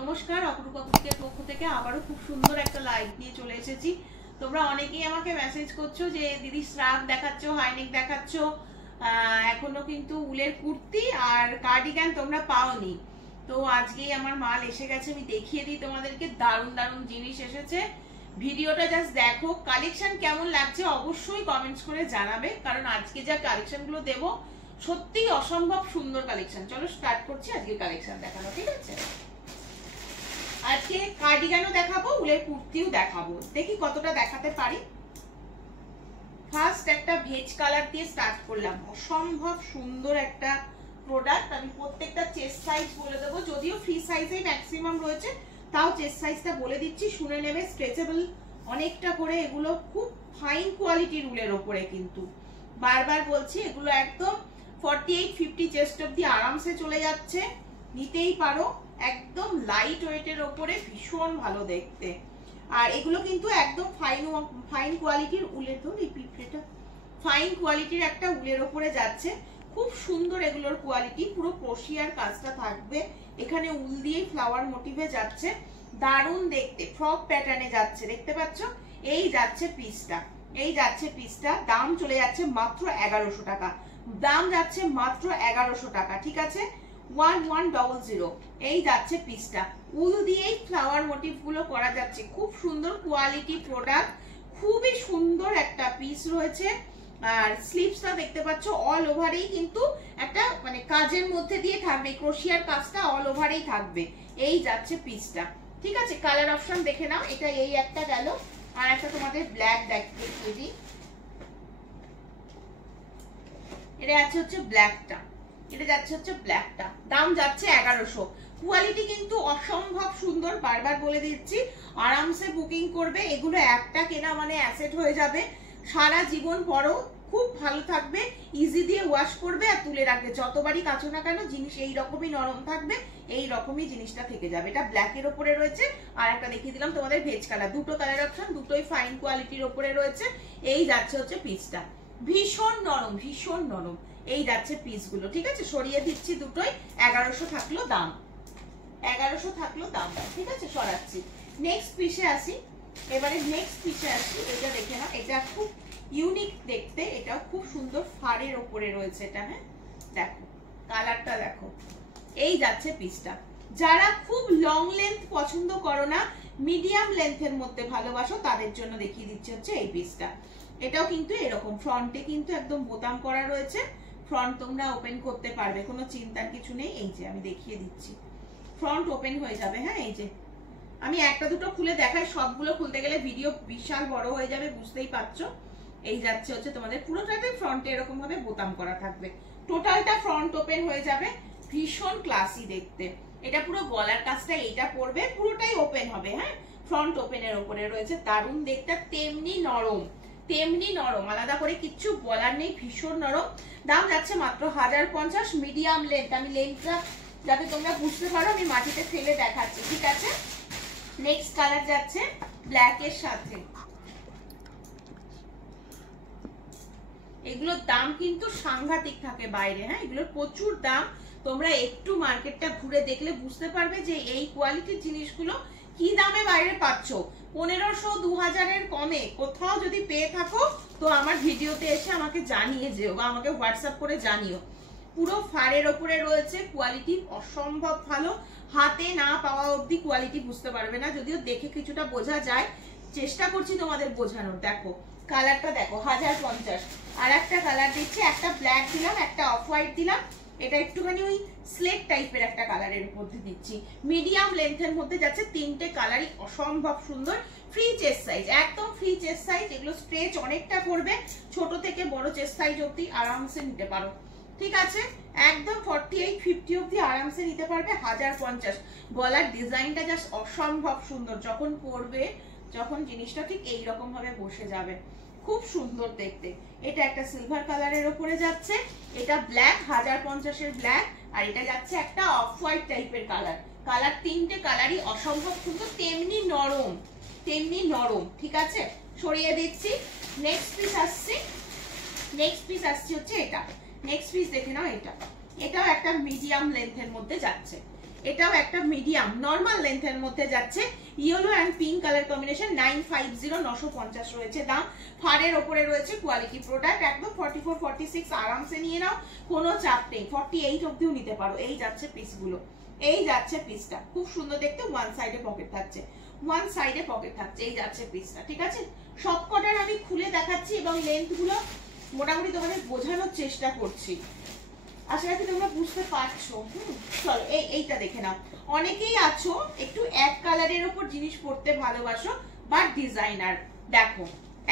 নমস্কার, অপরূপা বুটিকের পক্ষ থেকে আবারও খুব সুন্দর একটা লাইভ নিয়ে চলে এসেছি। তোমরা অনেকেই আমাকে মেসেজ করছো যে দিদি স্ট্রাক দেখাচ্ছ, হাইনেক দেখাচ্ছ, এখনো কিন্তু উলের কুর্তি আর কার্ডিগান তোমরা পাওনি। তো আজকেই আমার মাল এসে গেছে, আমি দেখিয়ে দিই তোমাদেরকে। দারুণ দারুণ জিনিস এসেছে। ভিডিওটা জাস্ট দেখো, কালেকশন কেমন লাগছে অবশ্যই কমেন্টস করে জানাবে, কারণ আজকে যা কালেকশন গুলো দেবো সত্যি অসম্ভব সুন্দর কালেকশন। চলো স্টার্ট করছি আজকে কালেকশন দেখানো, ঠিক আছে? আজকে কার্ডিগানও দেখাবো, উলের কুর্তিও দেখাবো, দেখি কতটা দেখাতে পারি। ফার্স্ট একটা ভেজ কালার দিয়ে স্টার্ট করলাম। অসম্ভব সুন্দর একটা প্রোডাক্ট। আমি প্রত্যেকটা চেস্ট সাইজ বলে দেবো, যদিও ফ্রি সাইজেই ম্যাক্সিমাম রয়েছে, তাও চেস্ট সাইজটা বলে দিচ্ছি, শুনে নেবে। স্ট্রেচেবল অনেকটা করে, এগুলো খুব ফাইন কোয়ালিটির উলের ওপরে, কিন্তু বারবার বলছি এগুলো একদম 48-50 চেস্ট অব্দি আরামসে চলে যাচ্ছে, নিতেই পারো। একদম লাইট ওয়েটের ওপরে, ভীষণ ভালো দেখতে। আর এগুলো কিন্তু একদম ফাইন কোয়ালিটির উলের, তো এই পিঁপড়েটা ফাইন কোয়ালিটির একটা উলের ওপরে যাচ্ছে। খুব সুন্দর এগুলোর কোয়ালিটি, পুরো ক্রোশিয়ার কাজটা থাকবে, এখানে উল দিয়ে ফ্লাওয়ার মোটিভে যাচ্ছে, দারুণ দেখতে। ফ্রক প্যাটার্নে যাচ্ছে, দেখতে পাচ্ছ? এই যাচ্ছে পিসটা, এই যাচ্ছে পিসটা। দাম চলে যাচ্ছে মাত্র 1100 টাকা। দাম যাচ্ছে মাত্র 1100 টাকা, ঠিক আছে? 1100 এই যাচ্ছে পিসটা। উল দিয়েই ফ্লাওয়ার মোটিভ গুলো করা যাচ্ছে, খুব সুন্দর কোয়ালিটি প্রোডাক্ট, খুবই সুন্দর একটা পিস রয়েছে। আর স্লিভসটা দেখতে পাচ্ছ অল ওভারেই কিন্তু একটা মানে কাজের মধ্যে দিয়ে থাকবে, ক্রোশিয়ার কাজটা অল ওভারেই থাকবে। এই যাচ্ছে পিসটা, ঠিক আছে? কালার অপশন দেখে নাও। এটা এই একটা গেল, আর একটা তোমাদের ব্ল্যাক দেখিয়ে দিই। এটা যাচ্ছে হচ্ছে ব্ল্যাকটা, এটা যাচ্ছে হচ্ছে ব্ল্যাকটা। দাম যাচ্ছে 1100। কোয়ালিটি কিন্তু অসম্ভব সুন্দর, বারবার বলে দিচ্ছি। আরামসে বুকিং করবে, এগুলো একটা কেনা মানে অ্যাসেট হয়ে যাবে, সারা জীবন পরও খুব ভালো থাকবে। ইজি দিয়ে ওয়াশ করবে আর তুলে রাখবে, যতবারই কাচো না কেন জিনিস এই রকমই নরম থাকবে, এই রকমই জিনিসটা থেকে যাবে। এটা ব্ল্যাকের ওপরে রয়েছে, আর একটা দেখিয়ে দিলাম তোমাদের ভেজ কালার। দুটো কালার অপশন, দুটোই ফাইন কোয়ালিটির ওপরে রয়েছে। এই যাচ্ছে হচ্ছে পিসটা, ভীষণ নরম, ভীষণ নরম। এই যাচ্ছে পিসগুলো, ঠিক আছে? সরিয়ে দিচ্ছি দুটোই। 1100 থাকলো দাম, 1100 থাকলো দাম, ঠিক আছে? সরাচ্ছি। নেক্সট পিসে আসি, এবারে নেক্সট পিসে আসি। এটা দেখে না, এটা খুব ইউনিক দেখতে, এটা খুব সুন্দর ফাড়ের ওপরে রয়েছে এটা। হ্যাঁ দেখো কালারটা দেখো। এই যাচ্ছে পিসটা। যারা খুব লং লেন্থ পছন্দ করো না, মিডিয়াম লেন্থের মধ্যে ভালোবাসো, তাদের জন্য দেখিয়ে দিচ্ছি হচ্ছে এই পিসটা। এটাও কিন্তু এরকম ফ্রন্টে কিন্তু একদম বোতাম করা রয়েছে, ফ্রন্ট তোমরা ওপেন করতে পারবে, কোনো চিন্তার কিছু নেই। এই যে আমি দেখিয়ে দিচ্ছি, ফ্রন্ট ওপেন হয়ে যাবে। হ্যাঁ এই যে আমি একটা দুটো খুলে দেখাই, সবগুলো খুলতে গেলে ভিডিও বিশাল বড় হয়ে যাবে, বুঝতেই পারছো। এই যাচ্ছে হচ্ছে তোমাদের পুরোটাতে ফ্রন্টে এরকম ভাবে বোতাম করা থাকবে, টোটালটা ফ্রন্ট ওপেন হয়ে যাবে, ভীষণ ক্লাসি দেখতে। এটা পুরো গলার কাজটা এইটা পড়বে, পুরোটাই ওপেন হবে। হ্যাঁ ফ্রন্ট ওপেনের ওপরে রয়েছে, দারুণ দেখতে, তেমনি নরম, তেমনি নরম, আলাদা করে কিচ্ছু বলার নেই, ভীষণ নরম। দাম যাচ্ছে মাত্র 1050। মিডিয়াম লেন্থ, আমি লেন্থটা যাতে তোমরা বুঝতে পারো আমি মাটিতে ফেলে দেখাচ্ছি, ঠিক আছে? নেক্সট কালার যাচ্ছে ব্ল্যাকের সাথে। এগুলোর দাম কিন্তু সাংঘাতিক থাকে বাইরে। হ্যাঁ এগুলোর প্রচুর দাম, তোমরা একটু মার্কেটটা ঘুরে দেখলে বুঝতে পারবে যে এই কোয়ালিটির জিনিসগুলো কি দামে বাইরে পাচ্ছ। 1500-2000 কমে কোথাও যদি পেয়ে থাকো তো আমার ভিডিওতে এসে আমাকে জানিয়ে যেও, বা আমাকে হোয়াটসঅ্যাপ করে জানিও। পুরো ফাড়ের ওপরে রয়েছে, কোয়ালিটি অসম্ভব ভালো, হাতে না পাওয়া অবধি কোয়ালিটি বুঝতে পারবে না, যদিও দেখে কিছুটা বোঝা যায়, চেষ্টা করছি তোমাদের বোঝানোর। দেখো কালারটা দেখো, 1050। আর একটা কালার দিচ্ছি, একটা ব্ল্যাক দিলাম, একটা অফ হোয়াইট দিলাম, এটা একটুখানি ওই স্লেট টাইপের একটা কালারের মধ্যে দিচ্ছি। মিডিয়াম লেন্থের মধ্যে যাচ্ছে, তিনটে কালারই অসম্ভব সুন্দর। ফ্রি চেস্ট সাইজ, একদম ফ্রি চেস্ট সাইজ। এগুলো স্ট্রেচ অনেকটা করবে, ছোট থেকে বড় চেস্ট সাইজ অবধি আরামসে নিতে পারো, ঠিক আছে? একদম 48-50 অবধি আরামসে নিতে পারবে। 1050। গলার ডিজাইনটা জাস্ট অসম্ভব সুন্দর, যখন পরবে যখন জিনিসটা ঠিক এইরকম ভাবে বসে যাবে, খুব সুন্দর দেখতে। এটা একটা সিলভার কালারের ওপরে যাচ্ছে, এটা ব্ল্যাক, 1050 ব্ল্যাক, আর এটা যাচ্ছে একটা অফ হোয়াইট টাইপের কালার। কালার তিনটে কালারই অসম্ভব সুন্দর, তেমনি নরম, তেমনি নরম, ঠিক আছে? সরিয়ে দিচ্ছি। নেক্সট পিস আসছে, নেক্সট পিস আসছে হচ্ছে এটা। নেক্সট পিস দেখে নাও, এটা এটাও একটা মিডিয়াম লেন্থের মধ্যে যাচ্ছে। এটাও একটা মিডিয়াম নর্মাল লেন্থের মধ্যে যাচ্ছে, yellow and pink colour combination, 950 950 রয়েছে দাম। ফারের ওপরে রয়েছে কোয়ালিটি প্রোডাক্ট, একদম 44 46 আরামসে নিয়ে নাও, কোনো চাপ নেই, 48 অবধিও নিতে পারো। এই যাচ্ছে পিসগুলো, এই যাচ্ছে পিসটা, খুব সুন্দর দেখতে, ওয়ান সাইডে পকেট থাকছে, ওয়ান সাইডে পকেট থাকছে, এই যাচ্ছে পিসটা, ঠিক আছে। সব কটার আমি খুলে দেখাচ্ছি এবং লেন্থ গুলো মোটামুটি তোমাদের বোঝানোর চেষ্টা করছি, আশা রাখি তোমরা বুঝতে পারছো। চলো এইটা দেখে নাও। অনেকেই আছো একটু এক কালারের ওপর জিনিস পরতে ভালোবাসো বা ডিজাইনার, দেখো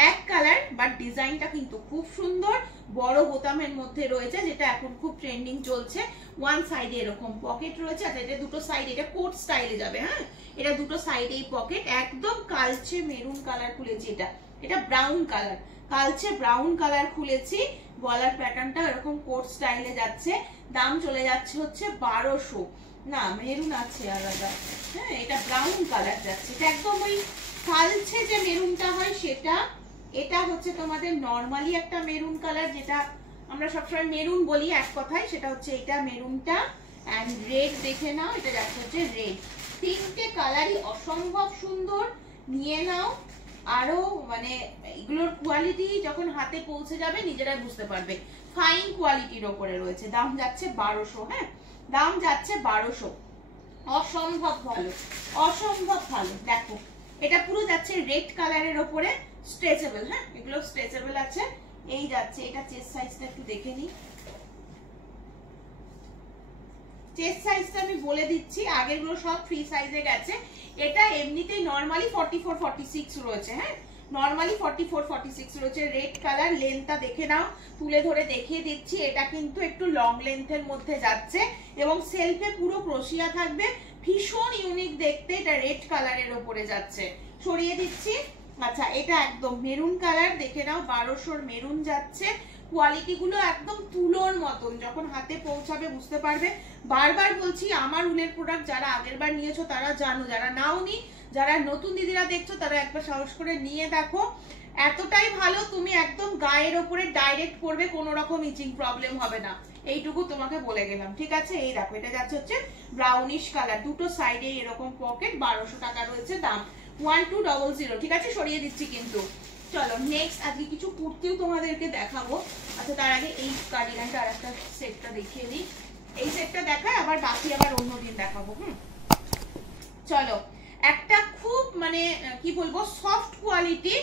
এক কালার বাট ডিজাইনটা কিন্তু খুব সুন্দর, বড় বোতামের মধ্যে রয়েছে, যেটা এখন খুব ট্রেন্ডিং চলছে। ওয়ান সাইডে এরকম পকেট রয়েছে, আর এটা দুটো সাইড, এটা কোট স্টাইলে যাবে, হ্যাঁ এটা দুটো সাইডেই পকেট, একদম কালচে মেরুন কালার খুলেছি, এটা ব্রাউন কালার, কালচে ব্রাউন কালার খুলেছি, গলার প্যাটার্নটা এরকম কোট স্টাইলে যাচ্ছে, দাম চলে যাচ্ছে হচ্ছে 1200, না মেরুন আছে আলাদা, হ্যাঁ এটা ব্রাউন কালার যাচ্ছে, এটা একদম ওই কালচে যে মেরুনটা হয় সেটা, এটা হচ্ছে তোমাদের নরমালি একটা মেরুন কালার, যেটা আমরা সবসময় মেরুন বলি এক কথায়, সেটা হচ্ছে এটা মেরুনটা, এন্ড রেড দেখে নাও, এটা যাচ্ছে হচ্ছে রেড, তিনটে কালারই অসম্ভব সুন্দর, নিয়ে নাও। আরো মানে এগুলোর কোয়ালিটি যখন হাতে পৌঁছে যাবে নিজেরাই বুঝতে পারবে, ফাইন কোয়ালিটির ওপরে রয়েছে, দাম যাচ্ছে 1200, হ্যাঁ দাম যাচ্ছে 1200, অসম্ভব ভালো, অসম্ভব ভালো। দেখো এটা পুরো যাচ্ছে রেড কালারের ওপরে, স্ট্রেচেবল, হ্যাঁ এগুলো স্ট্রেচেবল আছে, এই যাচ্ছে, এটা চেস্ট সাইজটা একটু দেখে নিই, চেস্ট সাইজটা আমি বলে দিচ্ছি, আগেরগুলো সব ফ্রি সাইজে গেছে, এটা এমনিতেই নরমালি 44 46 রয়েছে, হ্যাঁ নরমালি 44 46 রয়েছে, রেড কালার, লেন্থটা দেখে নাও, তুলে ধরে দেখিয়ে দিচ্ছি, এটা কিন্তু একটু লং লেন্থের মধ্যে যাচ্ছে এবং সেলফে পুরো ক্রোশিয়া থাকবে, ভীষণ ইউনিক দেখতে, এটা রেড কালারের ওপরে যাচ্ছে, সরিয়ে দিচ্ছি। আচ্ছা এটা একদম মেরুন কালার, দেখে নাও 1200 মেরুন যাচ্ছে, কোয়ালিটি গুলো একদম তুলোর মতন, যখন হাতে পৌঁছাবে বুঝতে পারবে। বারবার বলছি আমার উলের প্রোডাক্ট যারা আগের বার নিয়েছো তারা জানো, যারা নাওনি, যারা নতুন দিদিরা দেখছো তারা একবার সাহস করে নিয়ে দেখো, এতটাই ভালো, তুমি একদম গায়ের ওপরে ডাইরেক্ট পরবে, কোনো রকম ইচিং প্রবলেম হবে না, এইটুকু তোমাকে বলে গেলাম, ঠিক আছে। এই দেখো এটা যাচ্ছে হচ্ছে ব্রাউনিশ কালার, দুটো সাইডে এরকম পকেট, 1200 টাকা রয়েছে দাম, 1200, ঠিক আছে সরিয়ে দিচ্ছি কিন্তু। চলো নেক্সট আজকে কিছু কুর্তিও তোমাদেরকে দেখাবো। আচ্ছা তার আগে এই কার্ডিগানটা আর একটা সেটটা দেখিয়ে দিই, এই সেটটা দেখায় আবার বাকি আবার অন্যদিন দেখাবো। চলো একটা খুব মানে কি বলবো সফট কোয়ালিটি,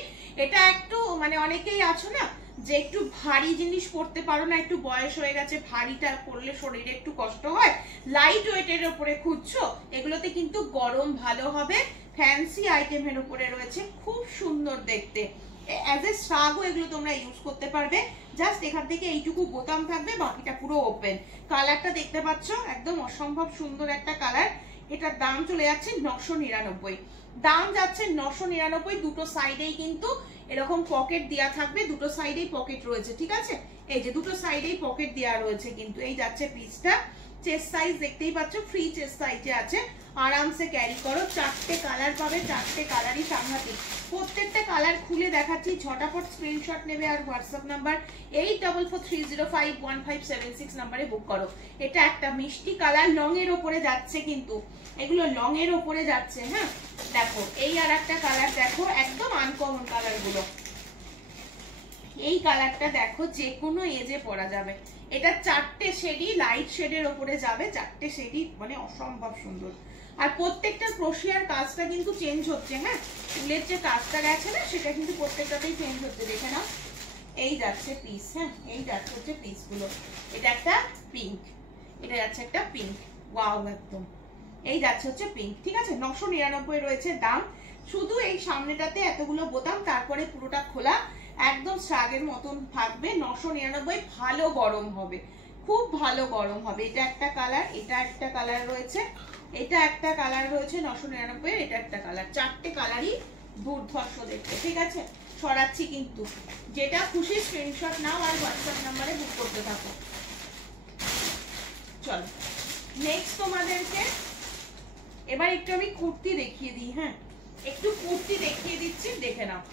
এটা একটু মানে অনেকেই আছো না যে একটু ভারী জিনিস পরতে পারো না, একটু বয়স হয়ে গেছে, ভারীটা পরলে শরীরে একটু কষ্ট হয়, লাইট ওয়েটের উপরে খুঁজছো, এগুলোতে কিন্তু গরম ভালো হবে, ফ্যান্সি আইটেমের উপরে রয়েছে, খুব সুন্দর দেখতে, অ্যাজ এ শ্রাগও এগুলো তোমরা ইউজ করতে পারবে, জাস্ট এখান থেকে এইটুকু বোতাম থাকবে, বাকিটা পুরো ওপেন। কালারটা দেখতে পাচ্ছ একদম অসম্ভব সুন্দর একটা কালার, এটার দাম চলে যাচ্ছে 999, দাম যাচ্ছে 999, দুটো সাইডেই কিন্তু এরকম পকেট দেওয়া থাকবে, দুটো সাইডেই পকেট রয়েছে, ঠিক আছে এই যে দুটো সাইডেই পকেট দেওয়া রয়েছে কিন্তু, এই যাচ্ছে পিসটা, চেস্ট সাইজ দেখতেই পাচ্ছ, ফ্রি চেস্ট সাইজে আছে, আরামসে ক্যারি করো, চারটে কালার পাবে, চারটে কালারই সাংঘাতিক, প্রত্যেকটা কালার খুলে দেখাচ্ছি, ঝটাপট স্ক্রিনশট নেবে আর হোয়াটসঅ্যাপ নাম্বার 8443051576 নাম্বারে বুক করো। এটা একটা মিষ্টি কালার, লং এর ওপরে যাচ্ছে কিন্তু, এগুলো লং এর ওপরে যাচ্ছে, হ্যাঁ দেখো এই আর একটা কালার দেখো, একদম আনকমন কালার গুলো, এই কালারটা দেখো যে কোনো এজে পরা যাবে, এটা চারটে শেডই লাইট শেডের ওপরে যাবে, চারটে শেডই মানে অসম্ভব সুন্দর, আর প্রত্যেকটা ক্রোশিয়ার কাজটা কিন্তু চেঞ্জ হচ্ছে, হ্যাঁ উলের যে কাজটা গেছে না সেটা কিন্তু প্রত্যেকটাতেই চেঞ্জ হচ্ছে, দেখে নাও, এই যাচ্ছে পিস, হ্যাঁ এই যাচ্ছে হচ্ছে পিস গুলো, এটা একটা পিঙ্ক, এটা যাচ্ছে একটা পিঙ্ক, ওয়াও একদম, এই যাচ্ছে হচ্ছে পিঙ্ক, ঠিক আছে 999 রয়েছে দাম, শুধু এই সামনেটাতে এতগুলো বোতাম, তারপরে পুরোটা খোলা, একদম শ্রাগের মতন থাকবে, 999, ভালো গরম হবে, খুব ভালো গরম হবে। এটা একটা কালার, এটা একটা কালার রয়েছে, এটা একটা কালার রয়েছে 999, এটা একটা কালার, চারটে কালারই দুর্ধর্ষ দেখতে, ঠিক আছে সরাচ্ছি কিন্তু, যেটা খুশি স্ক্রিনশট নাও আর হোয়াটসঅ্যাপ নাম্বারে বুক করতে থাকো। চলো নেক্সট তোমাদেরকে এবার একটু আমি কুর্তি দেখিয়ে দিই, হ্যাঁ একটু কুর্তি দেখিয়ে দিচ্ছি, দেখে নাও,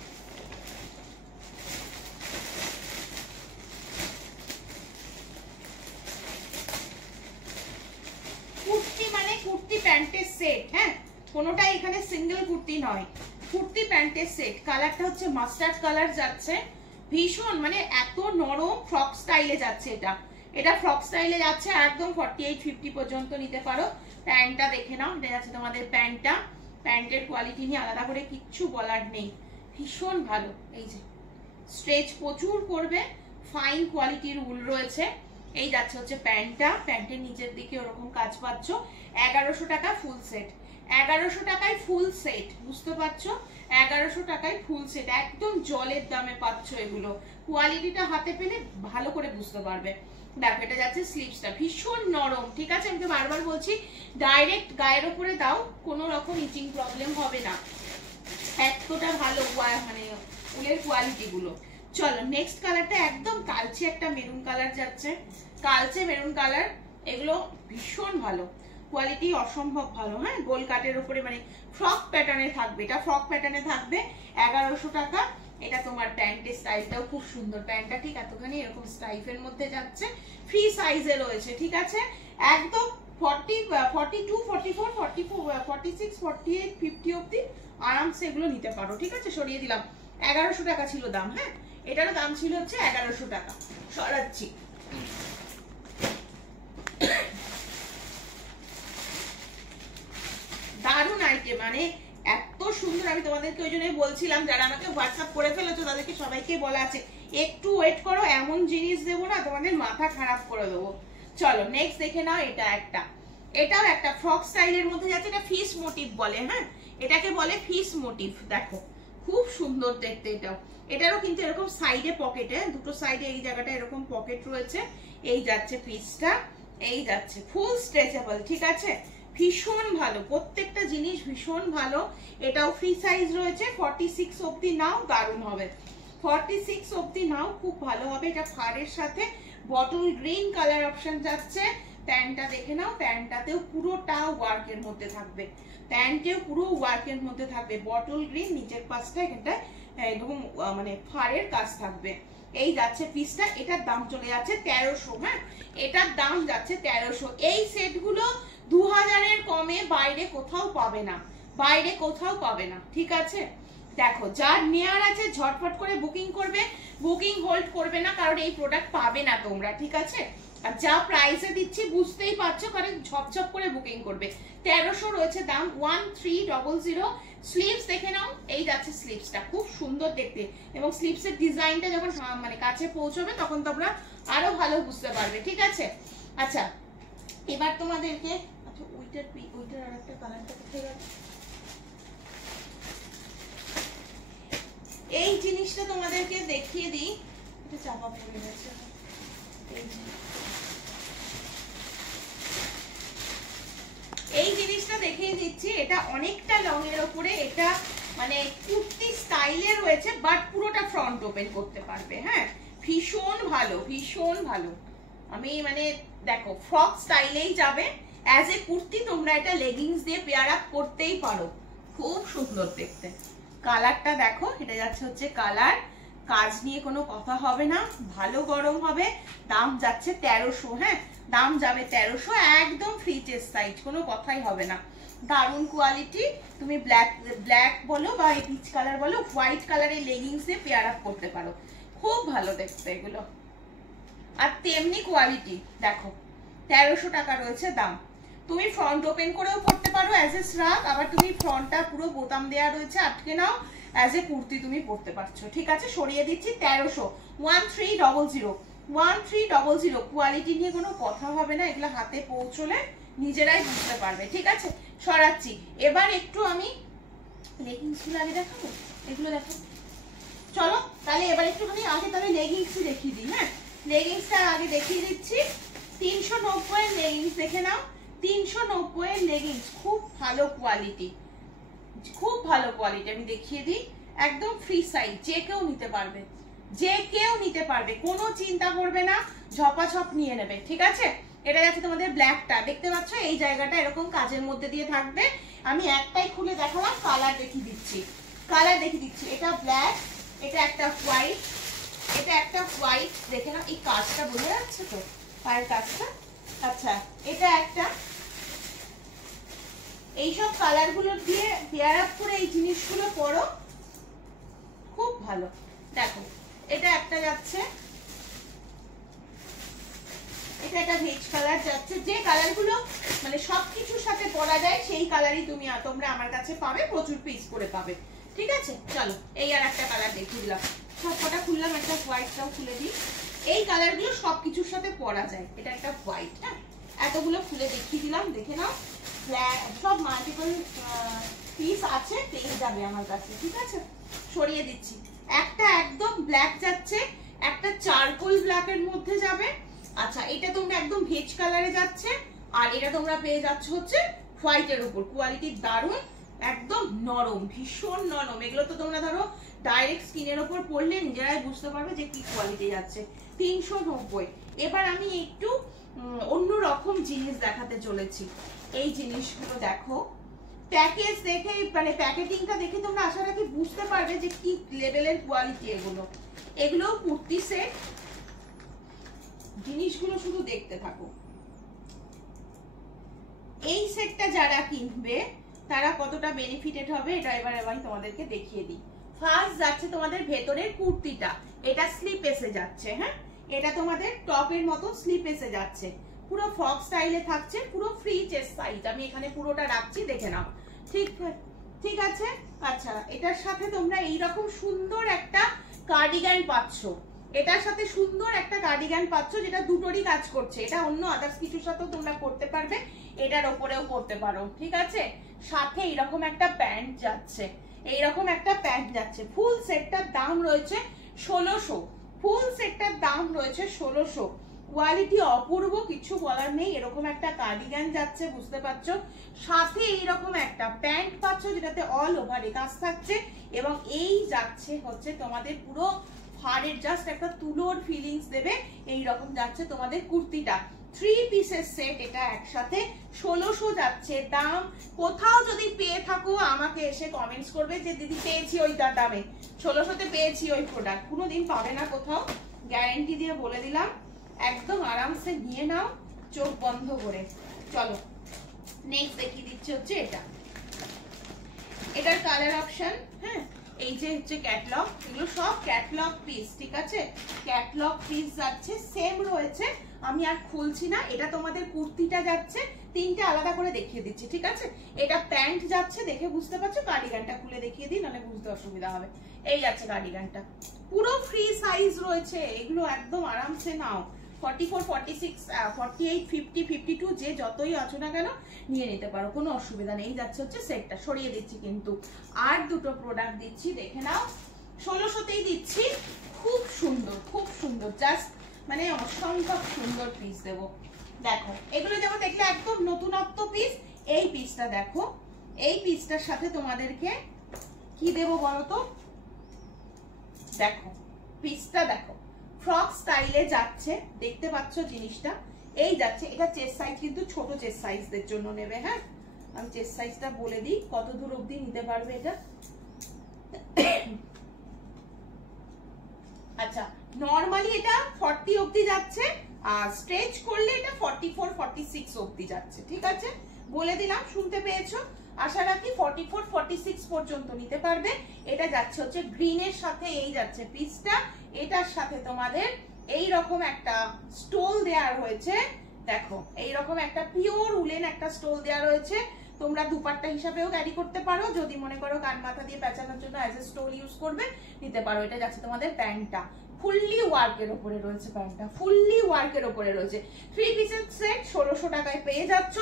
কুর্তি মানে কুর্তি সেট, হ্যাঁ কোনোটাই এখানে সিঙ্গেল কুর্তি নয়, কুর্তি প্যান্টের সেট। কালারটা হচ্ছে মাস্টার্ড কালার যাচ্ছে, ভীষণ মানে এত নরম ফ্রক স্টাইলে যাচ্ছে। এটা ফ্রক স্টাইলে যাচ্ছে, একদম 48-50 পর্যন্ত নিতে পারো। প্যান্টটা দেখে নাও, এটা যাচ্ছে তোমাদের প্যান্টটা। প্যান্টের কোয়ালিটি নিয়ে আলাদা করে কিচ্ছু বলার নেই, ভীষণ ভালো। এই যে স্ট্রেচ প্রচুর করবে, ফাইন কোয়ালিটির উল রয়েছে। এই যাচ্ছে হচ্ছে প্যান্টটা, প্যান্টের নিচের দিকে ওরকম কাজ পাচ্ছ। 1100 টাকা ফুল সেট, 1100 টাকায় ফুল সেট, বুঝতে পারছো? 1100 টাকায় ফুল সেট, একদম জলের দামে পাচ্ছ এগুলো। কোয়ালিটিটা হাতে পেলে ভালো করে বুঝতে পারবে। দেখো এটা যাচ্ছে স্লিভসটা, ভীষণ নরম, ঠিক আছে? আমি তো বারবার বলছি ডাইরেক্ট গায়ের উপরে দাও, কোনো রকম ইচিং প্রবলেম হবে না, এতটা ভালো মানে উলের কোয়ালিটি গুলো। চলো নেক্সট কালারটা একদম কালচে একটা মেরুন কালার যাচ্ছে, কালচে মেরুন কালার। এগুলো ভীষণ ভালো কোয়ালিটি, অসম্ভব ভালো। হ্যাঁ গোল কাটের উপরে মানে ফ্রক প্যাটার্নে থাকবে, এটা ফ্রক প্যাটার্নে থাকবে, 1100 টাকা। এটা তোমার প্যান্টের স্টাইলটাও খুব সুন্দর, প্যান্টটা ঠিক এতখানি এরকম স্টাইফের মধ্যে যাচ্ছে, ফ্রি সাইজে রয়েছে, ঠিক আছে? একদম 40, 42, 44, 44, 46, 48, 50 অব্দি আরামসে এগুলো নিতে পারো, ঠিক আছে? সরিয়ে দিলাম, 1100 টাকা ছিল দাম। হ্যাঁ এটারও দাম ছিল হচ্ছে 1100 টাকা, সরাচ্ছি। দারুণ আইটেম, মানে এত সুন্দর। আমি তোমাদেরকে ওই জন্যই বলছিলাম, যারা আমাকে হোয়াটসঅ্যাপ করে ফেলেছো তাদেরকে সবাইকে বলা আছে একটু ওয়েট করো, এমন জিনিস দেবো না তোমাদের মাথা খারাপ করে দেবো। চলো নেক্সট দেখে নাও, এটাও একটা ফ্রক স্টাইলের মধ্যে যাচ্ছে, এটা ফিস মোটিভ বলে। হ্যাঁ এটাকে বলে ফিস মোটিভ, দেখো খুব সুন্দর দেখতে। এটারও কিন্তু এরকম সাইডে পকেটে, দুটো সাইডে এই জায়গাটা এরকম পকেট রয়েছে। এই যাচ্ছে পিসটা, এই যাচ্ছে ফুল স্ট্রেচেবল, ঠিক আছে? ভীষণ ভালো, প্রত্যেকটা জিনিস ভীষণ ভালো। এটাও ফ্রি সাইজ রয়েছে, 46 অব্দি নাও, দারুণ হবে। 46 অব্দি নাও, খুব ভালো হবে। এটা ফারের সাথে বটল গ্রিন কালার অপশন যাচ্ছে। প্যান্টটা দেখে নাও, প্যান্টটাতেও পুরোটা ওয়ার্কের মধ্যে থাকবে, প্যান্টেও পুরো ওয়ার্কের মধ্যে থাকবে, বটল গ্রিন, নিচের পাশটা এখানটা একদম মানে ফারের কাজ থাকবে। এই যাচ্ছে পিসটা, এটার দাম চলে যাচ্ছে 1300। হ্যাঁ এটার দাম যাচ্ছে 1300। এই সেটগুলো 2000 এর কমে বাইরে কোথাও পাবে না, বাইরে কোথাও পাবে না, ঠিক আছে? দেখো যার নেয়ার আছে ঝটফট করে বুকিং করবে, বুকিং হোল্ড করবে না, কারণ এই প্রোডাক্ট পাবে না তোমরা, ঠিক আছে? আর যা প্রাইসে দিচ্ছি বুঝতেই পারছো, কারণ ঝপঝপ করে বুকিং করবে। 1300 রয়েছে দাম, 1300। স্লিভস দেখে নাও, এই যাচ্ছে স্লিভসটা, খুব সুন্দর দেখতে, এবং স্লিভসের ডিজাইনটা যখন মানে কাছে পৌঁছবে তখন তোমরা আরো ভালো বুঝতে পারবে, ঠিক আছে? আচ্ছা এবার তোমাদেরকে, আচ্ছা ওইটার আরেকটা কালারটা কোথায় গেল? এই জিনিসটা তোমাদেরকে দেখিয়ে দিই, এটা চাপা পড়ে গেছে। এই জিনিসটা দেখিয়ে দিচ্ছি, এটা অনেকটা লং এর উপরে, এটা মানে কুর্তি স্টাইলে রয়েছে, বাট পুরোটা ফ্রন্ট ওপেন করতে পারবে। হ্যাঁ ভীষণ ভালো, ভীষণ ভালো। আমি মানে দেখো ফ্রক স্টাইলেই যাবে, অ্যাজ এ কুর্তি তোমরা এটা লেগিংস দিয়ে পেয়ার আপ করতেই পারো, খুব সুন্দর দেখতে। কালারটা দেখো, এটা যাচ্ছে হচ্ছে কালার, কাজ নিয়ে কোনো কথা হবে না, ভালো গরম হবে। দাম যাচ্ছে 1300। হ্যাঁ দাম যাবে 1300, একদম ফ্রি চেস্ট সাইজ, কোনো কথাই হবে না। দারুণ কোয়ালিটি, তুমি ব্ল্যাক বলো বা পিচ কালার বলো, হোয়াইট কালারের লেগিংস দিয়ে পেয়ার আপ করতে পারো, খুব ভালো দেখতে এগুলো। আর তেমনি কোয়ালিটি দেখো, 1300 টাকা রয়েছে দাম। তুমি ফ্রন্ট ওপেন করেও পড়তে পারো অ্যাজ এ শ্রাগ, আবার তুমি ফ্রন্টটা পুরো বোতাম দেওয়া রয়েছে, আটকে নাও, অ্যাজ এ কুর্তি তুমি পড়তে পারছো, ঠিক আছে? সরিয়ে দিচ্ছি 1300, 1300, 1300। কোয়ালিটি নিয়ে কোনো কথা হবে না, এগুলো হাতে পৌঁছলে নিজেরাই বুঝতে পারবে, ঠিক আছে? সরাচ্ছি। এবার একটু আমি লেগিংসগুলো আগে দেখাবো, এগুলো দেখো। চলো তাহলে এবার একটুখানি আগে তাহলে লেগিংসই দেখিয়ে দিই। হ্যাঁ লেগিংসটা আগে দেখিয়ে দিচ্ছি, 390 এর লেগিংস দেখে নাও, 390 এর লেগিংস, খুব ভালো কোয়ালিটি, খুব ভালো কোয়ালিটি। আমি দেখিয়ে দিই, একদম ফ্রি সাইজ, যে কেউ নিতে পারবে, যে কেউ নিতে পারবে, কোনো চিন্তা করবে না, ঝপাঝপ নিয়ে নেবে, ঠিক আছে? এটা যাচ্ছে তোমাদের ব্ল্যাকটা, দেখতে পাচ্ছ এই জায়গাটা এরকম কাজের মধ্যে দিয়ে থাকবে। আমি একটাই খুলে দেখালাম, কালার দেখিয়ে দিচ্ছি, কালার দেখিয়ে দিচ্ছি। এটা ব্ল্যাক, এটা একটা হোয়াইট, এটা একটা হোয়াইট, দেখে নাও এই কাজটা বোঝা যাচ্ছে তো, পায়ের কাজটা। আচ্ছা এটা একটা, এইসব কালার গুলো দিয়ে পেয়ার আপ করে এই জিনিসগুলো পরো, খুব ভালো। দেখো এটা একটা যাচ্ছে, এটা একটা ভেজ কালার যাচ্ছে। যে কালার গুলো মানে সবকিছুর সাথে পরা যায় সেই কালারই তোমরা আমার কাছে পাবে, প্রচুর পিস করে পাবে। ঠিক আছে, চলো এই আর একটা কালার দেখিয়ে দিলাম, সব কটা খুললাম, একটা হোয়াইটটাও খুলে দিই। এই কালার গুলো সবকিছুর সাথে পরা যায়, এটা একটা হোয়াইট। হ্যাঁ, এতগুলো খুলে দেখিয়ে দিলাম, দেখে নাও। সব মাল্টিপল পিস আছে, পেয়ে যাবে আমার কাছে। ঠিক আছে, সরিয়ে দিচ্ছি। একটা একদম ব্ল্যাক যাচ্ছে, একটা চারকোল ব্ল্যাকের মধ্যে যাবে। আচ্ছা, এটা তোমরা একদম ভেজ কালারে যাচ্ছে, আর এটা তোমরা পেয়ে যাচ্ছ হচ্ছে হোয়াইটের উপর। কোয়ালিটি দারুণ, একদম নরম, ভীষণ নরম। এগুলো তো তোমরা ধরো ডাইরেক্ট স্কিনের ওপর পড়লে নিজেরাই বুঝতে পারবে যে কি কোয়ালিটি যাচ্ছে। 390। এবার আমি একটু অন্য রকম জিনিস দেখাতে চলেছি। এই জিনিসগুলো দেখো, প্যাকেজ দেখে মানে প্যাকেটিংটা দেখে তোমরা আশা রাখি বুঝতে পারবে যে কি লেভেলের কোয়ালিটি এগুলো। এগুলো কুর্তি সেট, জিনিসগুলো শুধু দেখতে থাকো। এই সেটটা যারা কিনবে তারা কতটা বেনিফিটেড হবে এটা এবার আমি তোমাদেরকে দেখিয়ে দিই। ফার্স্ট যাচ্ছে তোমাদের ভেতরের কুর্তিটা, এটা স্লিপ এসে যাচ্ছে। হ্যাঁ, এটা তোমাদের টপের মতো স্লিপ এসে যাচ্ছে, পুরো ফ্রক স্টাইলে থাকছে, পুরো ফ্রি চেস্ট সাইজ। আমি এখানে পুরোটা রাখছি, দেখে নাও। ঠিক আছে। আচ্ছা, এটার সাথে তোমরা এইরকম সুন্দর একটা কার্ডিগান পাচ্ছ, এটার সাথে সুন্দর একটা কার্ডিগান পাচ্ছ, যেটা দুটোরই কাজ করছে। এটা অন্য আদার্স কিছুর সাথেও তোমরা করতে পারবে, এটার ওপরেও করতে পারো। ঠিক আছে, সাথে এইরকম একটা প্যান্ট যাচ্ছে, এইরকম একটা প্যান্ট যাচ্ছে। ফুল সেটটার দাম রয়েছে 1600, ফুল সেটটার দাম রয়েছে 1600। কোয়ালিটি অপূর্ব, কিছু বলার নেই। এরকম একটা কার্ডিগান যাচ্ছে, বুঝতে পারছো, সাথে এইরকম একটা প্যান্ট পাচ্ছ যেটাতে অল ওভার কাজ থাকছে, এবং এই যাচ্ছে হচ্ছে তোমাদের পুরো ফাড়ের জাস্ট একটা তুলোর ফিলিংস দেবে, এইরকম যাচ্ছে তোমাদের কুর্তিটা। 3 পিসের সেট, এটা একসাথে 1600 যাচ্ছে দাম। কোথাও যদি পেয়ে থাকো আমাকে এসে কমেন্টস করবে যে দিদি পেয়েছি ওইটার দামে, 1600তে পেয়েছি ওই প্রোডাক্ট। কোনোদিন পাবে না কোথাও, গ্যারেন্টি দিয়ে বলে দিলাম। একদম আরামসে নিয়ে নাও চোখ বন্ধ করে। চলো নেক্সট দেখিয়ে দিচ্ছি হচ্ছে এটা, এটার কালার অপশন। হ্যাঁ, এই যে হচ্ছে ক্যাটলগ, এগুলো সব ক্যাটলগ পিস। ঠিক আছে, ক্যাটলগ পিস যাচ্ছে, সেম রয়েছে, আমি আর খুলছি না। এটা তোমাদের কুর্তিটা যাচ্ছে, তিনটে আলাদা করে দেখিয়ে দিচ্ছি। ঠিক আছে, এটা প্যান্ট যাচ্ছে, দেখে বুঝতে পারছো। কার্ডিগানটা খুলে দেখিয়ে দিই, নাহলে বুঝতে অসুবিধা হবে। এই যাচ্ছে কার্ডিগানটা, পুরো ফ্রি সাইজ রয়েছে, এগুলো একদম আরামসে নাও। 44, 46, 48, 50, 52 যে যতই আছো না কেন নিয়ে নিতে পারো, কোনো অসুবিধা নেই। যাচ্ছে হচ্ছে সেটটা, সরিয়ে দিচ্ছি কিন্তু। আর দুটো প্রোডাক্ট দিচ্ছি, দেখে নাও। 1600তেই দিচ্ছি, খুব সুন্দর, খুব সুন্দর, জাস্ট মানে অসম্ভব সুন্দর পিস দেবো। দেখো এগুলো যেমন দেখলে একদম নতুনত্ব পিস। এই পিসটা দেখো, এই পিসটার সাথে তোমাদেরকে কি দেবো বলো তো? দেখো পিসটা দেখো, ফ্রক স্টাইলে যাচ্ছে, দেখতে পাচ্ছ জিনিসটা। এই যাচ্ছে, এটা চেস্ট সাইজ কিন্তু ছোট চেস্ট সাইজদের জন্য নেবে। হ্যাঁ, আমি চেস্ট সাইজটা বলে দিই কত দূর অবধি নিতে পারবে এটা। আচ্ছা, নরমালি এটা 40 অবধি যাচ্ছে, আর স্ট্রেচ করলে এটা 44, 46 অবধি যাচ্ছে। ঠিক আছে, বলে দিলাম, শুনতে পেয়েছো? আশা রাখি 44, 46 পর্যন্ত নিতে পারবে। এটা যাচ্ছে হচ্ছে গ্রিনের সাথে, এই যাচ্ছে পিসটা। এটার সাথে তোমাদের এই রকম একটা স্টোল দেয়া রয়েছে। দেখো এইরকম একটা পিওর উলেন একটা স্টোল দেয়া রয়েছে। তোমরা দুপাট্টা হিসাবেও ক্যারি করতে পারো, যদি মনে করো কান মাথা দিয়ে পেঁচানোর জন্য অ্যাজ এ স্টোল ইউজ করবে, নিতে পারো। এটা যাচ্ছে তোমাদের প্যান্টটা, ফুললি ওয়ার্কের উপরে রয়েছে, প্যান্টটা ফুললি ওয়ার্কের উপরে রয়েছে। 3 পিসের সেট 1600 টাকায় পেয়ে যাচ্ছ।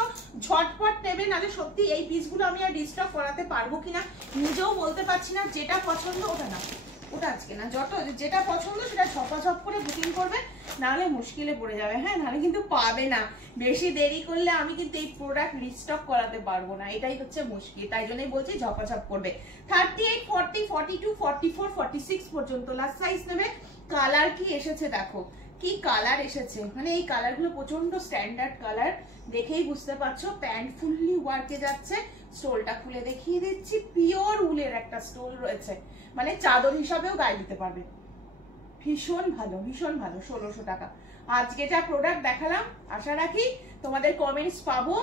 ঝটপট নেবে, নালে সত্যি এই পিসগুলো আমি আর রিস্টক করাতে পারবো কিনা নিজেও বলতে পারছি না। যেটা পছন্দ ওটা না, ওটা আজকে না, যেটা পছন্দ সেটা ঝপাঝপ করে বুকিং করবে, নাহলে মুশকিলে পড়ে যাবে। হ্যাঁ, নাহলে কিন্তু পাবে না। বেশি দেরি করলে আমি কিন্তু এই প্রোডাক্ট রিস্টক করাতে পারবো না, এটাই হচ্ছে মুশকিল। তাই জন্যই বলছি ঝপাঝপ করবে। 38, 40, 42, 44, 46 পর্যন্ত লাস্ট সাইজ নেবে। কালার কি এসেছে দেখো, কি কালার এসেছে, মানে এই কালারগুলো প্রচন্ড স্ট্যান্ডার্ড কালার, দেখেই বুঝতে পারছো। প্যান্ট ফুললি ওয়ার্কে যাচ্ছে। স্টোলটা খুলে দেখিয়ে দিচ্ছি, পিওর উলের একটা স্টোল রয়েছে, মানে চাদর হিসাবেও গায়ে দিতে পারবে। ভীষণ ভালো, ভীষণ ভালো। 1600 টাকা। আজকে যা প্রোডাক্ট দেখালাম, আশা রাখি তোমাদের কমেন্টস পাবো।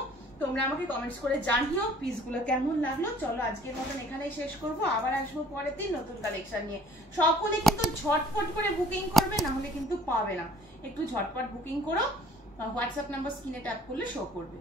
তোমরা আমাকে কমেন্টস করে জানিও পিসগুলো কেমন লাগলো। চলো আজকের মতন এখানেই শেষ করব, আবার আসবো পরের দিন নতুন কালেকশন নিয়ে। সকলে কিন্তু ঝটপট করে বুকিং করবে, না হলে কিন্তু পাবে না। একটু ঝটপট বুকিং করো, হোয়াটসঅ্যাপ নাম্বার স্ক্রিনে ট্যাপ করলে শো করবে।